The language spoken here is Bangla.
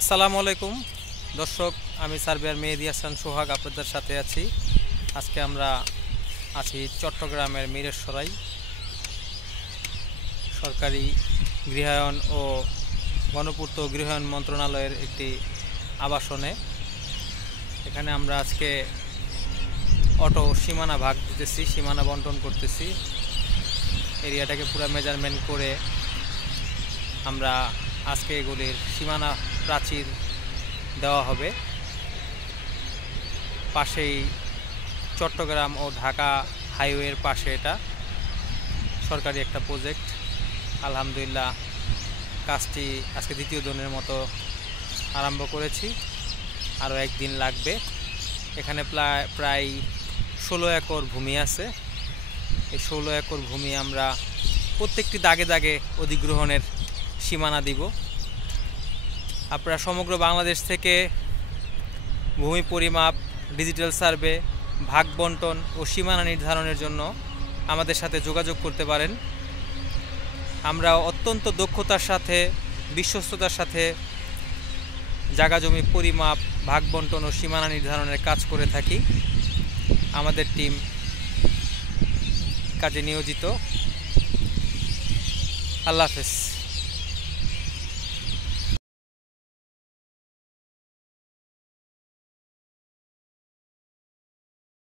আসসালামু আলাইকুম দর্শক, আমি সার্ভেয়ার মেহেদী হাসান সোহাগ আপনাদের সাথে আছি। আজকে আমরা আছি চট্টগ্রামের মিরসরাই সরকারি গৃহায়ন ও গণপূর্ত গৃহায়ন মন্ত্রণালয়ের একটি আবাসনে। এখানে আমরা আজকে অটো সীমানা ভাগ দিতেছি, সীমানা বন্টন করতেছি। এরিয়াটাকে পুরো মেজারমেন্ট করে আমরা আজকে এগুলির সীমানা প্রাচীর দেওয়া হবে। পাশেই চট্টগ্রাম ও ঢাকা হাইওয়ের পাশে এটা সরকারি একটা প্রজেক্ট। আলহামদুলিল্লাহ কাজটি আজকে দ্বিতীয় দিনের মতো আরম্ভ করেছি, আরও একদিন লাগবে। এখানে প্রায় 16 একর ভূমি আছে। এই 16 একর ভূমি আমরা প্রত্যেকটি দাগে দাগে অধিগ্রহণের সীমানা দিব। আপনারা সমগ্র বাংলাদেশ থেকে ভূমি পরিমাপ, ডিজিটাল সার্ভে, ভাগ বন্টন ও সীমানা নির্ধারণের জন্য আমাদের সাথে যোগাযোগ করতে পারেন। আমরা অত্যন্ত দক্ষতার সাথে, বিশ্বস্ততার সাথে জায়গা জমি পরিমাপ, ভাগ বন্টন ও সীমানা নির্ধারণের কাজ করে থাকি। আমাদের টিম কাজে নিয়োজিত। আল্লাহ হাফেজ।